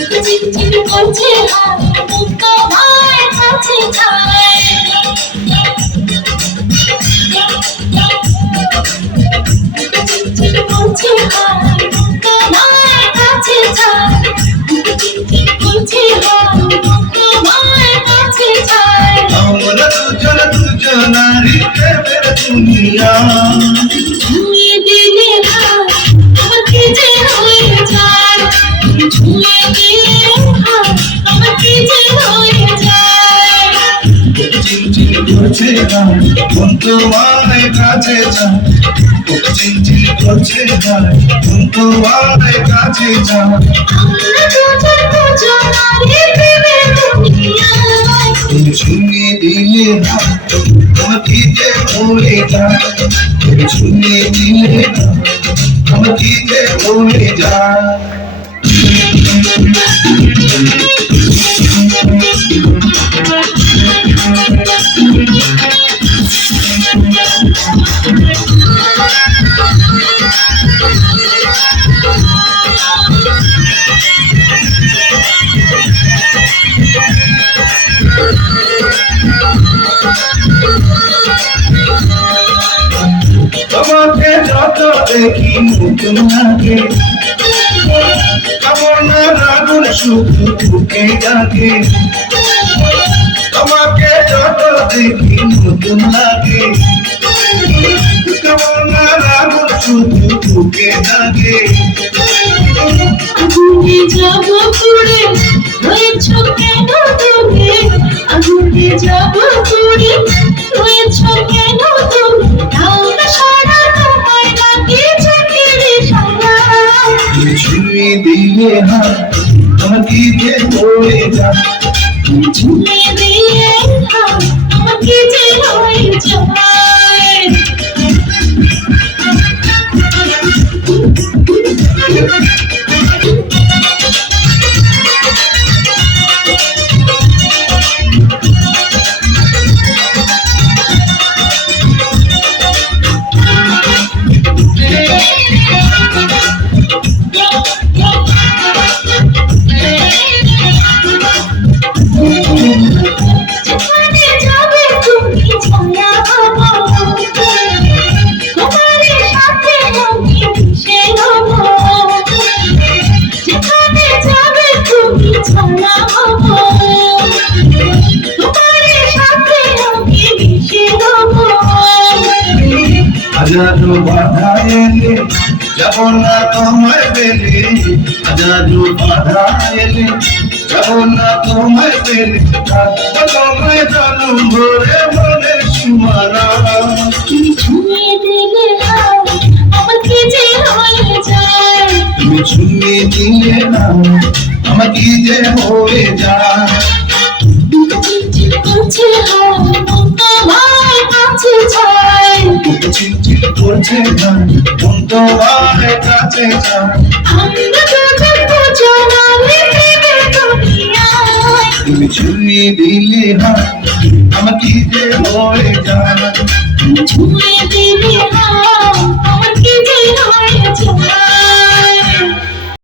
চিনচিন করছে হাত তোমার কাছে চাই চিনচিন করছে হাত তোমার কাছে চাই চিনচিন করছে হাত তোমার কাছে চাই আমরা দুজনারি প্রেমের দুনিয়া ছুঁয়ে দিলে হাত আমার কি যে হয়ে যায় ছুঁয়ে দিলে হাত আমার কি যে হয়ে যায় চিনচিন করছে হাত মন তোমার কাছে চায় চিনচিন করছে হাত মন তোমার কাছে চায় আমরা দুজনারি প্রেমের দুনিয়ায় তুমি ছুঁয়ে দিলে হাত আমার কি যে হয়ে যায় তুমি ছুঁয়ে দিলে হাত আমার কি যে হয়ে যায় তোমাকে যত দেখি নতুন লাগে আমার আগুন শুধু বুকে ডাকে তোমাকে যত দেখি নতুন লাগে আমার আগুন শুধু বুকে ডাকে আগুনে যাব পুড়ে রয়েছ কেন তুমি আগুনে যাব পুড়ে রয়েছ কেন তুমি দাও না সারা তোমার নাকি চোখের সারা তুমি ছুঁয়ে দিলে হাত আমার কি যে হয়ে যায় ছুঁয়ে দিয়ে হাত আমার কি যে হয়ে যায় যেখানে যাবে তুমি ছায়া হবো তোমার সাথে আমি মিশে হবো যেখানে যাবে তুমি ছায়া হবো তোমার সাথে আমি মিশে হবো হাজারো বাধা এলে যাব না তোমায় পেলে হাজারো বাধা এলে যাব না তোমায় পেলে থাকবো তোমায় জানুম ভরে মনে সীমানা তুমি ছুঁয়ে দিলে হাত আমার কি যে হয়ে যায় তুমি ছুঁয়ে দিলে না আমার কি যে হয়ে যায় চিনচিন করছে হাত তোমার কাছে চাই চিনচিন করছে গান মন তোমার কাছে যায় আমরা দুজনারি প্রেমের দুনিয়ায় তুমি ছুঁয়ে দিলে না আমার কি যে হয়ে যায় ছুঁয়ে দিলে হাত আমার কি যে হয়ে যায়